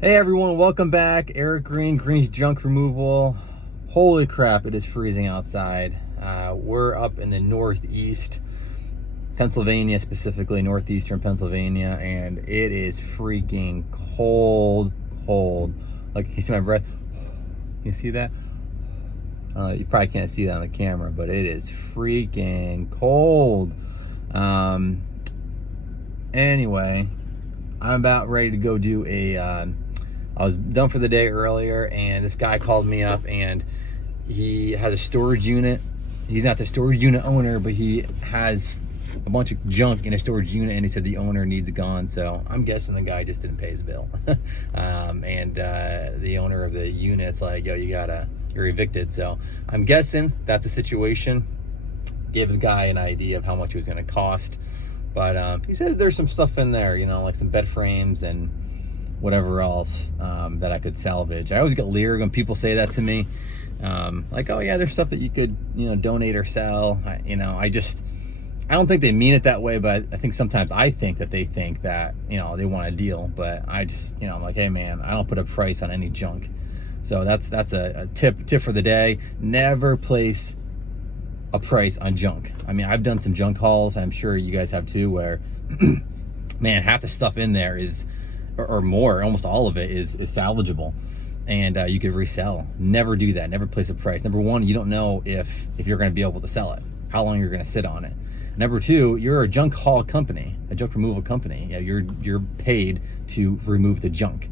Hey everyone, welcome back. Eric Green, Green's Junk Removal. Holy crap, it is freezing outside. We're up in the Northeast, Pennsylvania specifically, northeastern Pennsylvania, and it is freaking cold. Like, can you see my breath? You see that? You probably can't see that on the camera, but it is freaking cold. Anyway, I'm about ready to go do I was done for the day earlier, and this guy called me up, and he has a storage unit. He's not the storage unit owner, but he has a bunch of junk in a storage unit, and he said the owner needs it gone. So I'm guessing the guy just didn't pay his bill. The owner of the unit's like, yo, you're evicted. So I'm guessing that's a situation. Gave the guy an idea of how much it was gonna cost. But he says there's some stuff in there, like some bed frames and whatever else that I could salvage. I always get leered when people say that to me. Like, oh yeah, there's stuff that you could, donate or sell. I don't think they mean it that way, but I think sometimes I think that they think that, they want a deal. But I just, I'm like, hey man, I don't put a price on any junk. So that's a tip for the day. Never place a price on junk. I mean, I've done some junk hauls. I'm sure you guys have too, where man, half the stuff in there is, or more, almost all of it is salvageable, and you could resell. Never do that. Never place a price. Number one, you don't know if you're going to be able to sell it, how long you're going to sit on it. Number two, you're a junk haul company, a junk removal company. You're paid to remove the junk.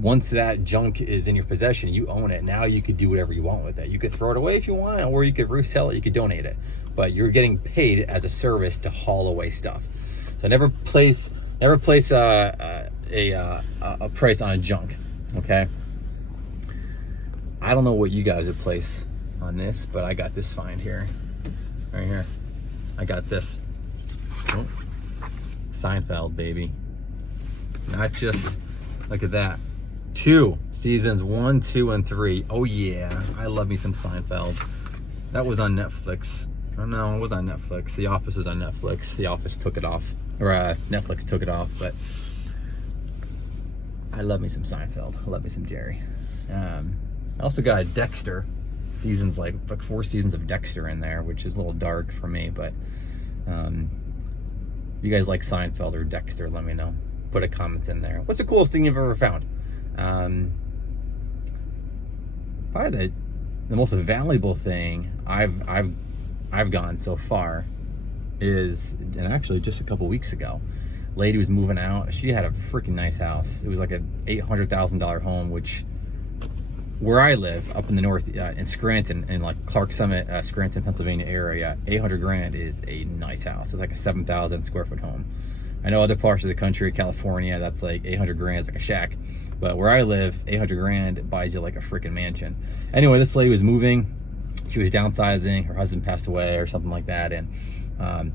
Once that junk is in your possession, you own it. Now you could do whatever you want with it. You could throw it away if you want, or you could resell it. You could donate it, but you're getting paid as a service to haul away stuff. So never place a price on junk. Okay, I don't know what you guys would place on this, but I got this find here, right here. I got this. Oh, Seinfeld, baby. Not just, look at that. 2 seasons, 1, 2, and 3. Oh yeah, I love me some Seinfeld. That was on Netflix. Oh no, it was on Netflix. The Office was on Netflix. The Office took it off, or Netflix took it off. But I love me some Seinfeld. I love me some Jerry. I also got Dexter seasons, like 4 seasons of Dexter in there, which is a little dark for me. But you guys like Seinfeld or Dexter? Let me know. Put a comment in there. What's the coolest thing you've ever found? Probably the most valuable thing I've gotten so far is, and actually just a couple weeks ago, lady was moving out. She had a freaking nice house. It was like an $800,000 home, which where I live up in the north, in Scranton, in like Clark Summit, Scranton, Pennsylvania area, 800 grand is a nice house. It's like a 7,000 square foot home. I know other parts of the country, California, that's like 800 grand is like a shack. But where I live, 800 grand buys you like a freaking mansion. Anyway, this lady was moving. She was downsizing. Her husband passed away or something like that. And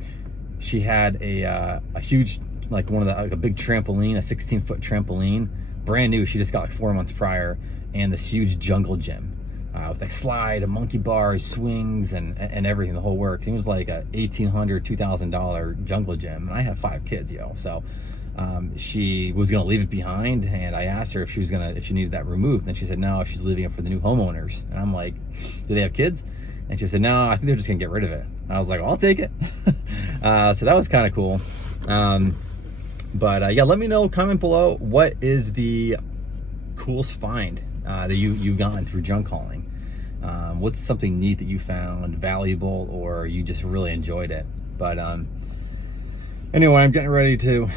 she had a huge, like a big trampoline, a 16-foot trampoline, brand new. She just got like 4 months prior, and this huge jungle gym with a slide, a monkey bars, swings, and everything, the whole works. It was like a $1,800, $2,000 jungle gym, and I have 5 kids, so she was gonna leave it behind, and I asked her if she needed that removed, and she said no, she's leaving it for the new homeowners. And I'm like, do they have kids? And she said no, I think they're just gonna get rid of it. And I was like, well, I'll take it. So that was kind of cool. But yeah, let me know, comment below, what is the coolest find that you've gotten through junk hauling? What's something neat that you found valuable, or you just really enjoyed it? But anyway, I'm getting ready to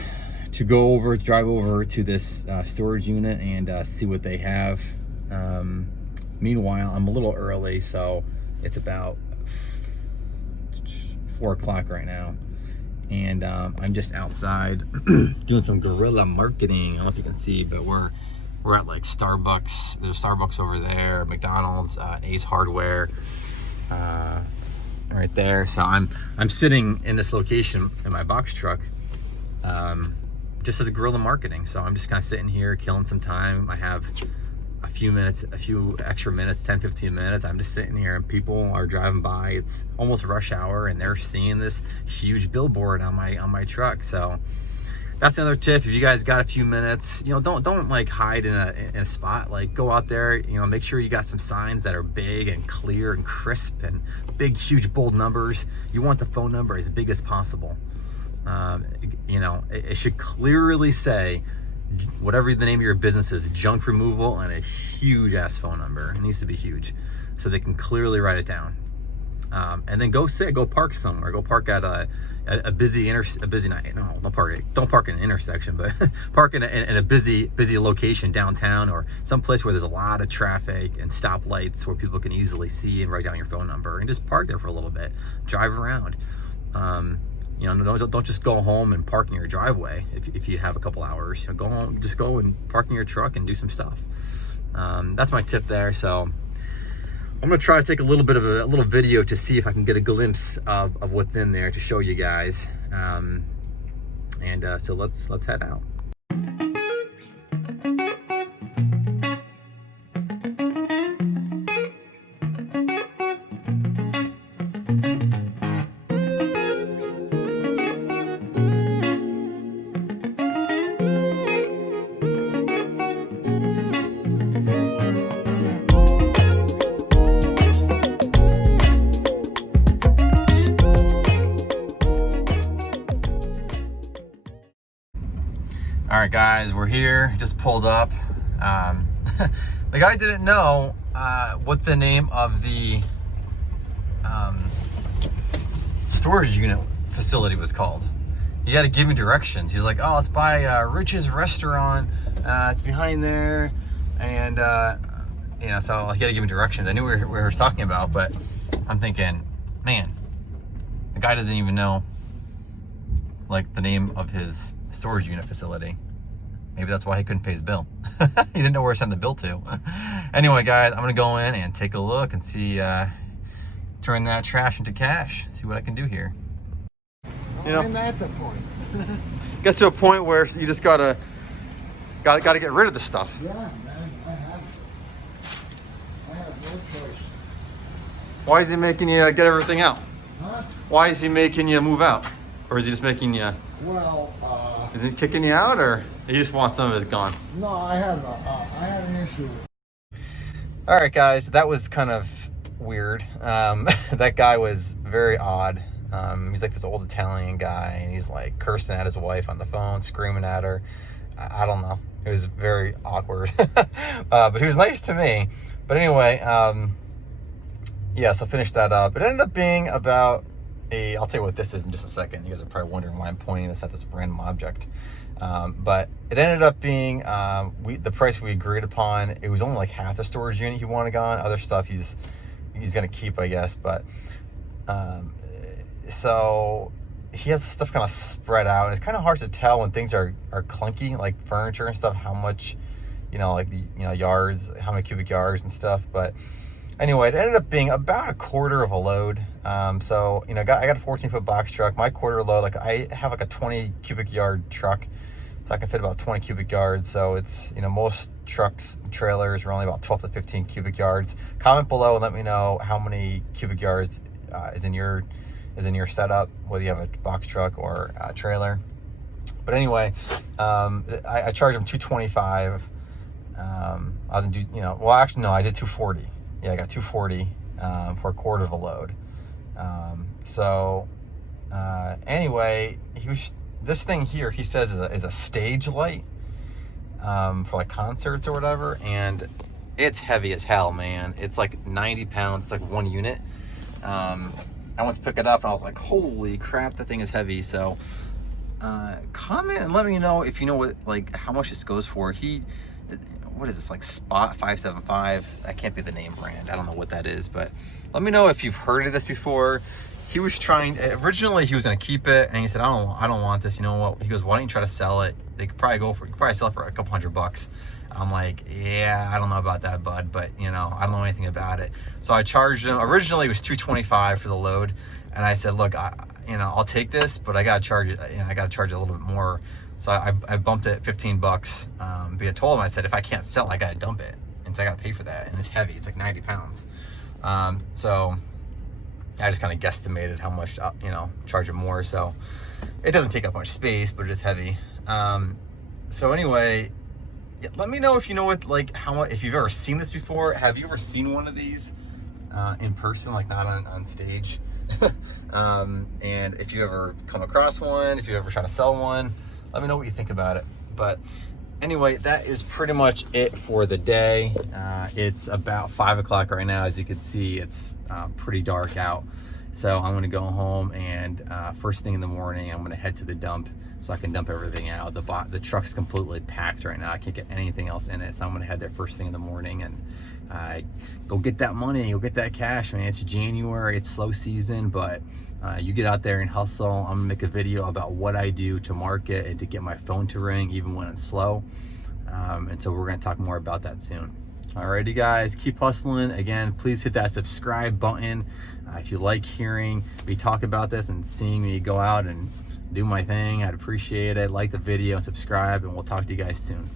drive over to this storage unit and see what they have. Meanwhile, I'm a little early, so it's about 4 o'clock right now, and I'm just outside doing some guerrilla marketing. I don't know if you can see, but we're at like Starbucks. There's Starbucks over there, McDonald's, Ace Hardware, right there. So I'm sitting in this location in my box truck, just as guerrilla marketing. So I'm just kind of sitting here, killing some time. I have a few extra minutes, 10, 15 minutes. I'm just sitting here and people are driving by. It's almost rush hour and they're seeing this huge billboard on my truck. So that's another tip. If you guys got a few minutes, you know, don't like hide in a spot. Like, go out there, you know, make sure you got some signs that are big and clear and crisp and big, huge, bold numbers. You want the phone number as big as possible. You know, it should clearly say whatever the name of your business is, junk removal, and a huge ass phone number. It needs to be huge so they can clearly write it down. And then go park somewhere. Go park at a busy night. No, don't park in an intersection, but park in a busy location downtown, or someplace where there's a lot of traffic and stoplights where people can easily see and write down your phone number, and just park there for a little bit. Drive around. You know, don't just go home and park in your driveway if you have a couple hours. You know, go home, just go and park in your truck and do some stuff. That's my tip there. So I'm gonna try to take a little video to see if I can get a glimpse of what's in there to show you guys. So let's head out. All right, guys, we're here. Just pulled up. The guy didn't know what the name of the storage unit facility was called. He had to give me directions. He's like, "Oh, it's by Rich's Restaurant. It's behind there," and you know, so he had to give me directions. I knew what we were talking about, but I'm thinking, man, the guy doesn't even know like the name of his storage unit facility. Maybe that's why he couldn't pay his bill. He didn't know where to send the bill to. Anyway, guys, I'm gonna go in and take a look and see, turn that trash into cash. See what I can do here. You know, I'm at the point. gets to a point where you just gotta get rid of the stuff. Yeah, man, I have no choice. Why is he making you get everything out? Huh? Why is he making you move out? Or is he just making you... Well, is he kicking you out, or he just wants some of it gone? no, I had an issue. All right, guys, that was kind of weird. That guy was very odd. He's like this old Italian guy, and he's like cursing at his wife on the phone, screaming at her. I don't know. It was very awkward. But he was nice to me. But anyway, yeah, so finish that up. It ended up being about I'll tell you what this is in just a second. You guys are probably wondering why I'm pointing this at this random object. But it ended up being the price we agreed upon. It was only like half the storage unit he wanted gone. Other stuff he's gonna keep, I guess. But so he has stuff kind of spread out, and it's kind of hard to tell when things are clunky, like furniture and stuff, how much, you know, like the yards, how many cubic yards and stuff. But anyway, it ended up being about a quarter of a load. So, you know, I got a 14-foot box truck. My quarter load, like I have like a 20 cubic yard truck, so I can fit about 20 cubic yards. So it's, you know, most trucks, trailers are only about 12 to 15 cubic yards. Comment below and let me know how many cubic yards is in your setup, whether you have a box truck or a trailer. But anyway, I charged them $225. I wasn't, you know, well, actually, no, I did $240. Yeah, I got $240 for a quarter of a load. Anyway, this thing here, he says is a stage light for like concerts or whatever, and it's heavy as hell, man. It's like 90 pounds. It's like one unit. I went to pick it up and I was like, holy crap, that thing is heavy. So comment and let me know if you know what, like, how much this goes for. What is this, like Spot 575? That can't be the name brand. I don't know what that is, but let me know if you've heard of this before. He was originally he was gonna keep it, and he said, I don't want this. You know what? He goes, why don't you try to sell it? You could probably sell it for a couple $100. I'm like, yeah, I don't know about that, bud, but you know, I don't know anything about it. So I charged him. Originally it was $225 for the load, and I said, look, I'll take this, but I gotta charge it. I gotta charge it a little bit more. So I bumped it $15. But I told him, I said, if I can't sell it, I gotta dump it, and so I gotta pay for that. And it's heavy. It's like 90 pounds. So I just kind of guesstimated how much, charge him more. So it doesn't take up much space, but it is heavy. So anyway, let me know if you know what, like, how much, if you've ever seen this before. Have you ever seen one of these in person, like not on stage? And if you ever come across one, if you ever try to sell one, let me know what you think about it. But anyway, that is pretty much it for the day. It's about 5 o'clock right now. As you can see, it's pretty dark out. So I'm gonna go home, and first thing in the morning, I'm gonna head to the dump so I can dump everything out. The truck's completely packed right now. I can't get anything else in it. So I'm gonna head there first thing in the morning and go get that money, go get that cash, man. It's January, it's slow season, but you get out there and hustle. I'm gonna make a video about what I do to market and to get my phone to ring even when it's slow. And so we're gonna talk more about that soon. Alrighty guys, keep hustling. Again, please hit that subscribe button. If you like hearing me talk about this and seeing me go out and do my thing, I'd appreciate it. Like the video, subscribe, and we'll talk to you guys soon.